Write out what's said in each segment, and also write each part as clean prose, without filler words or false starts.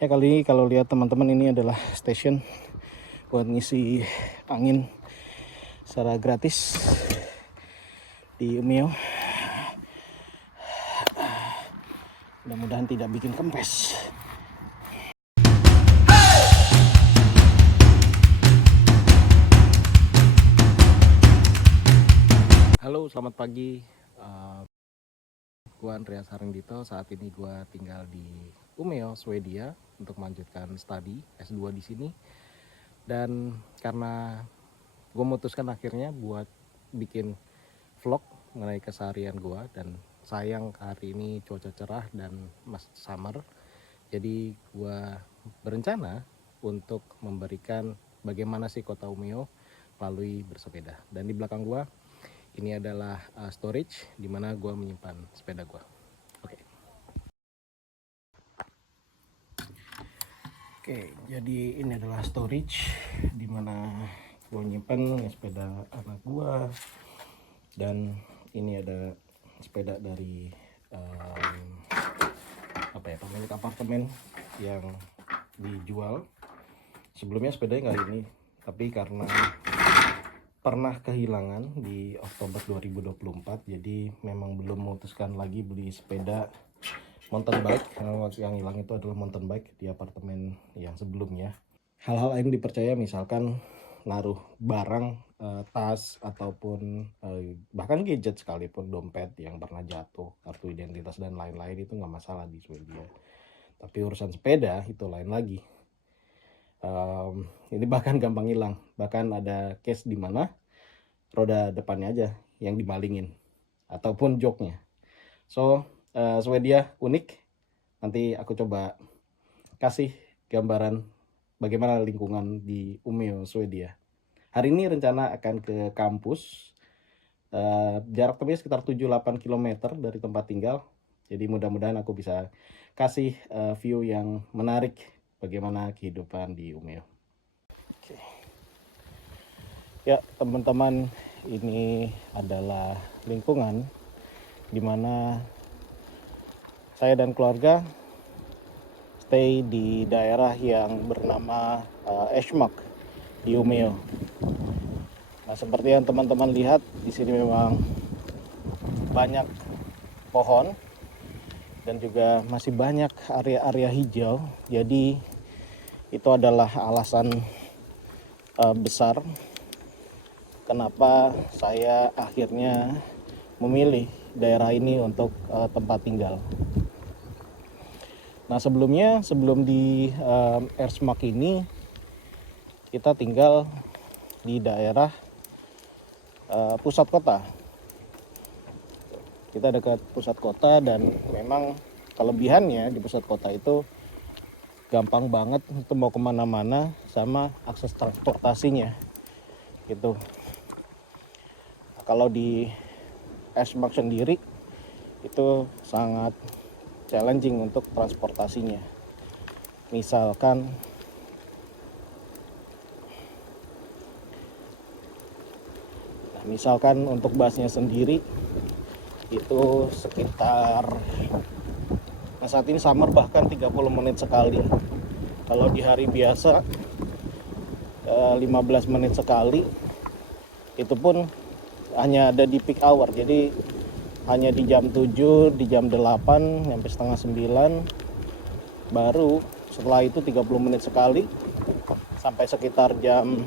Ya, kali ini kalau lihat teman-teman, ini adalah station buat ngisi angin secara gratis di Umeo. Mudah-mudahan tidak bikin kempes. Halo, selamat pagi. Gua Andreas Harendito. Saat ini gua tinggal di Umeo, Swedia untuk melanjutkan studi S2 di sini. Dan karena gue memutuskan akhirnya buat bikin vlog mengenai keseharian gue, dan sayang hari ini cuaca cerah dan summer, jadi gue berencana untuk memberikan bagaimana sih kota Umeo melalui bersepeda. Dan di belakang gue ini adalah storage di mana gue menyimpan sepeda gue. Oke, jadi ini adalah storage di mana gue nyimpen sepeda anak gue, dan ini ada sepeda dari pemilik apartemen yang dijual. Sebelumnya sepedanya nggak ini, tapi karena pernah kehilangan di Oktober 2024, jadi memang belum memutuskan lagi beli sepeda mountain bike. Yang hilang itu adalah mountain bike di apartemen yang sebelumnya. Hal-hal lain dipercaya, misalkan naruh barang, tas, ataupun bahkan gadget sekalipun, dompet yang pernah jatuh, kartu identitas dan lain-lain, itu nggak masalah di Swedia. Tapi urusan sepeda itu lain lagi. Ini bahkan gampang hilang. Bahkan ada case di mana roda depannya aja yang dimalingin ataupun joknya. So, Swedia unik. Nanti aku coba kasih gambaran bagaimana lingkungan di Umeå, Swedia. Hari ini rencana akan ke kampus. Jarak tempuhnya sekitar 7-8 km dari tempat tinggal. Jadi mudah-mudahan aku bisa kasih view yang menarik bagaimana kehidupan di Umeå. Oke. Ya, teman-teman, ini adalah lingkungan di mana saya dan keluarga stay di daerah yang bernama Esmark di Umeå. Nah, seperti yang teman-teman lihat, di sini memang banyak pohon dan juga masih banyak area-area hijau. Jadi itu adalah alasan besar kenapa saya akhirnya memilih daerah ini untuk tempat tinggal. Nah, sebelum di Ersmark ini, kita tinggal di daerah pusat kota. Kita dekat pusat kota, dan memang kelebihannya di pusat kota itu gampang banget untuk mau kemana-mana sama akses transportasinya gitu. Kalau di Ersmark sendiri itu sangat challenging untuk transportasinya. Misalkan untuk busnya sendiri itu sekitar, saat ini summer, bahkan 30 menit sekali. Kalau di hari biasa 15 menit sekali. Itu pun hanya ada di peak hour, jadi hanya di jam 7, di jam 8 sampai setengah 9. Baru setelah itu 30 menit sekali sampai sekitar jam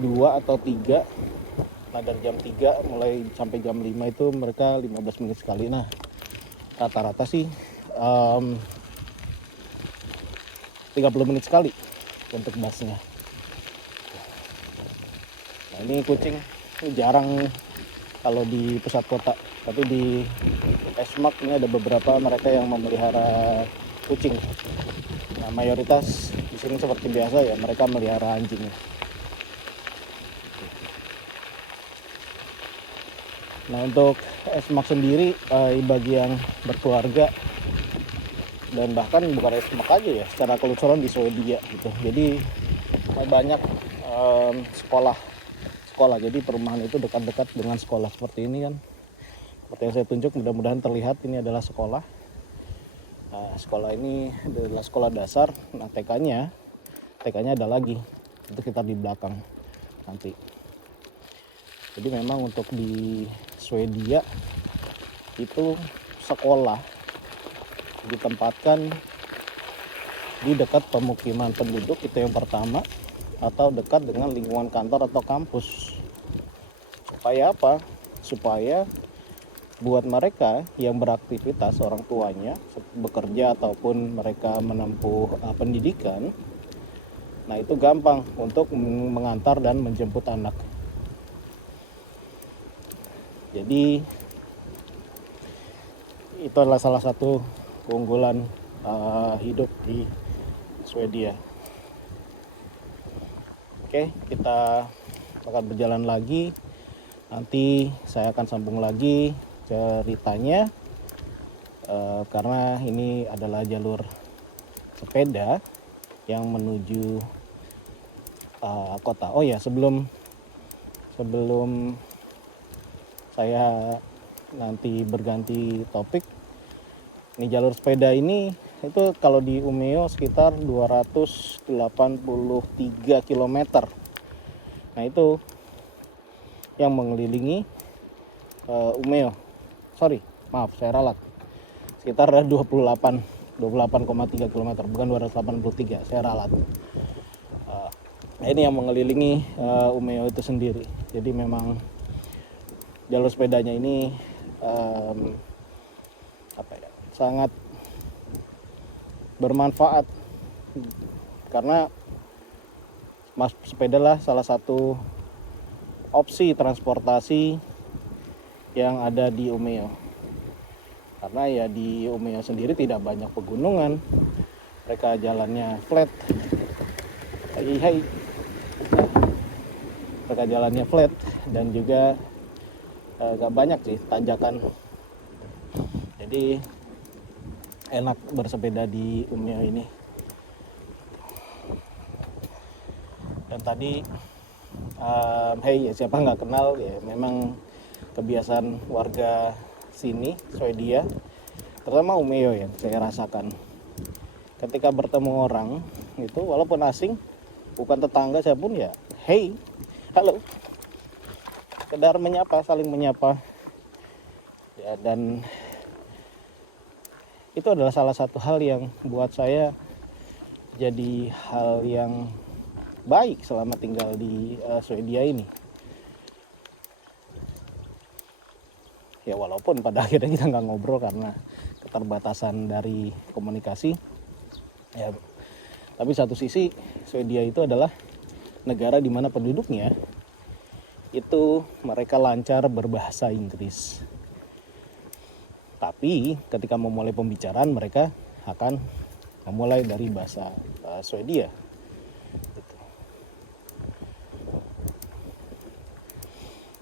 2 atau 3. Nah, dari jam 3 mulai sampai jam 5 itu mereka 15 menit sekali. Nah, rata-rata sih 30 menit sekali untuk busnya. Nah, ini kucing jarang kalau di pusat kota, tapi di Esmark ini ada beberapa mereka yang memelihara kucing. Nah, mayoritas di sini seperti biasa ya, mereka melihara anjing. Nah, untuk Esmark sendiri bagi yang berkeluarga, dan bahkan bukan Esmark aja ya, secara keseluruhan di Swedia gitu. Jadi banyak sekolah. Jadi perumahan itu dekat-dekat dengan sekolah seperti ini kan. Seperti yang saya tunjuk, mudah-mudahan terlihat ini adalah sekolah. Sekolah ini adalah sekolah dasar. Nah, TK-nya ada lagi, itu sekitar di belakang nanti. Jadi memang untuk di Swedia itu sekolah ditempatkan di dekat pemukiman penduduk, itu yang pertama, atau dekat dengan lingkungan kantor atau kampus. Supaya apa? Supaya buat mereka yang beraktivitas, orang tuanya bekerja ataupun mereka menempuh pendidikan, nah itu gampang untuk mengantar dan menjemput anak. Jadi itu adalah salah satu keunggulan hidup di Swedia. Oke, kita akan berjalan lagi. Nanti saya akan sambung lagi ceritanya, karena ini adalah jalur sepeda yang menuju kota. Oh ya, sebelum saya nanti berganti topik, ini jalur sepeda ini itu kalau di Umeå sekitar 283 km. Nah itu yang mengelilingi Umeå. Saya ralat. Sekitar 28,3 km, bukan 283, saya ralat. Ini yang mengelilingi Umeå itu sendiri. Jadi memang jalur sepedanya ini sangat bermanfaat, karena sepeda lah salah satu opsi transportasi yang ada di Umeå. Karena ya di Umeå sendiri tidak banyak pegunungan, mereka jalannya flat. Mereka jalannya flat dan juga gak banyak sih tanjakan. Jadi enak bersepeda di Umeå ini. Dan tadi siapa nggak kenal ya, memang kebiasaan warga sini Swedia, terutama Umeå yang saya rasakan. Ketika bertemu orang itu, walaupun asing, bukan tetangga saya pun ya, hey, halo, sekedar menyapa, saling menyapa ya. Dan itu adalah salah satu hal yang buat saya jadi hal yang baik selama tinggal di Swedia ini. Ya walaupun pada akhirnya kita nggak ngobrol karena keterbatasan dari komunikasi ya, tapi satu sisi Swedia itu adalah negara di mana penduduknya itu mereka lancar berbahasa Inggris. Tapi ketika memulai pembicaraan, mereka akan memulai dari bahasa Swedia. Gitu.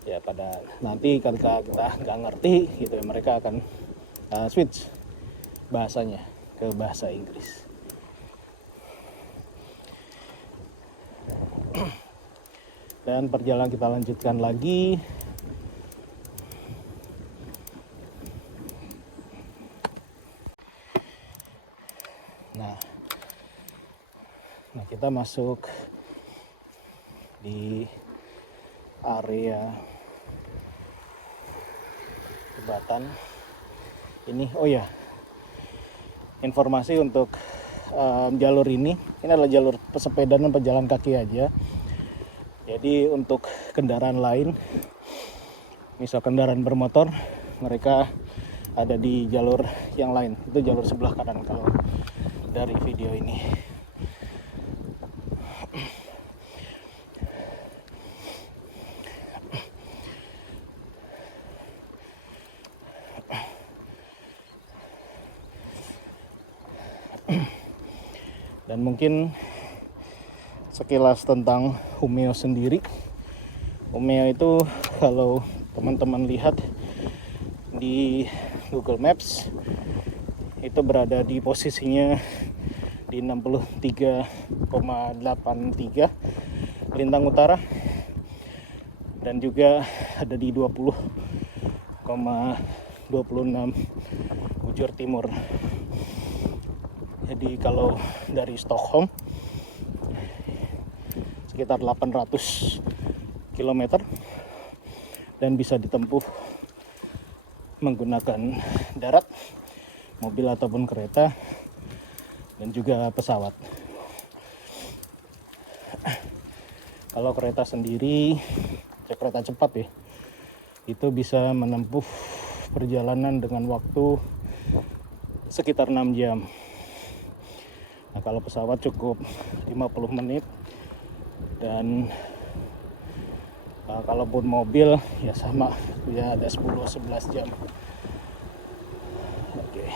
Ya pada nanti ketika kita nggak ngerti gitu ya, mereka akan switch bahasanya ke bahasa Inggris. Dan perjalanan kita lanjutkan lagi. Nah, kita masuk di area jembatan ini. Oh ya, informasi untuk jalur ini adalah jalur pesepeda dan pejalan kaki aja. Jadi untuk kendaraan lain, misal kendaraan bermotor, mereka ada di jalur yang lain. Itu jalur sebelah kanan kalau dari video ini. Dan mungkin sekilas tentang Umeå sendiri. Umeå itu kalau teman-teman lihat di Google Maps itu berada di posisinya di 63,83 lintang utara, dan juga ada di 20,26 bujur timur. Jadi kalau dari Stockholm sekitar 800 km dan bisa ditempuh menggunakan darat, mobil ataupun kereta, dan juga pesawat. Kalau kereta sendiri, kereta cepat ya, itu bisa menempuh perjalanan dengan waktu sekitar 6 jam. Nah, kalau pesawat cukup 50 menit, dan kalaupun mobil ya sama, ya ada 10-11 jam. Oke.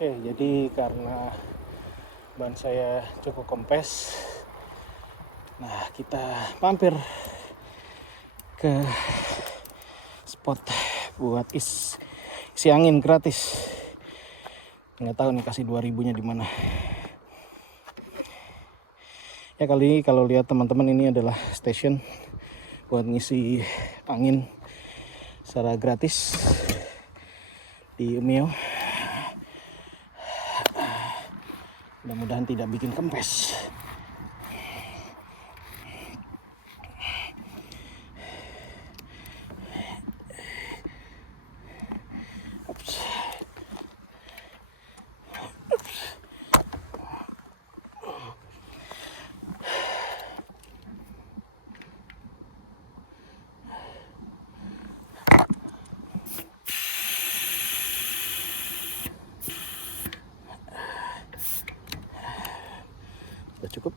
Oke, jadi karena ban saya cukup kempes, nah kita mampir ke spot buat isi angin gratis. Nggak tahu nih kasih 2000-nya di mana. Ya kali ini kalau lihat teman-teman, ini adalah station buat ngisi angin secara gratis di Umeå. Mudah-mudahan tidak bikin kempes. Sudah cukup.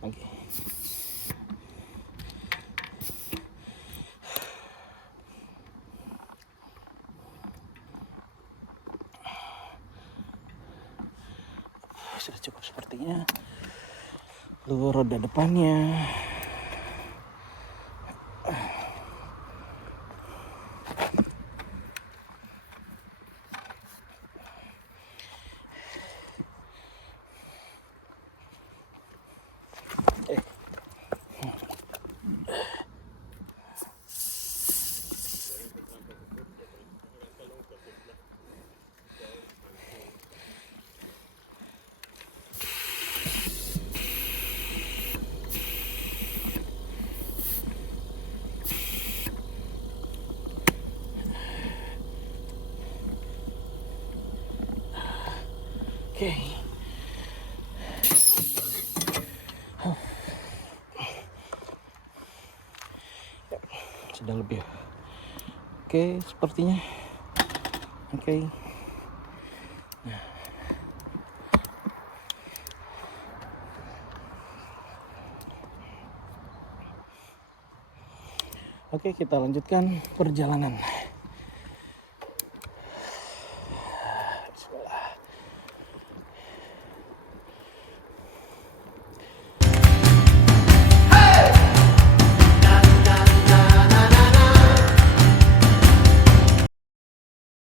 Oke. Sudah cukup sepertinya. Lalu roda depannya. Oke. Sudah lebih. Oke, sepertinya. Oke. Oke, kita lanjutkan perjalanan.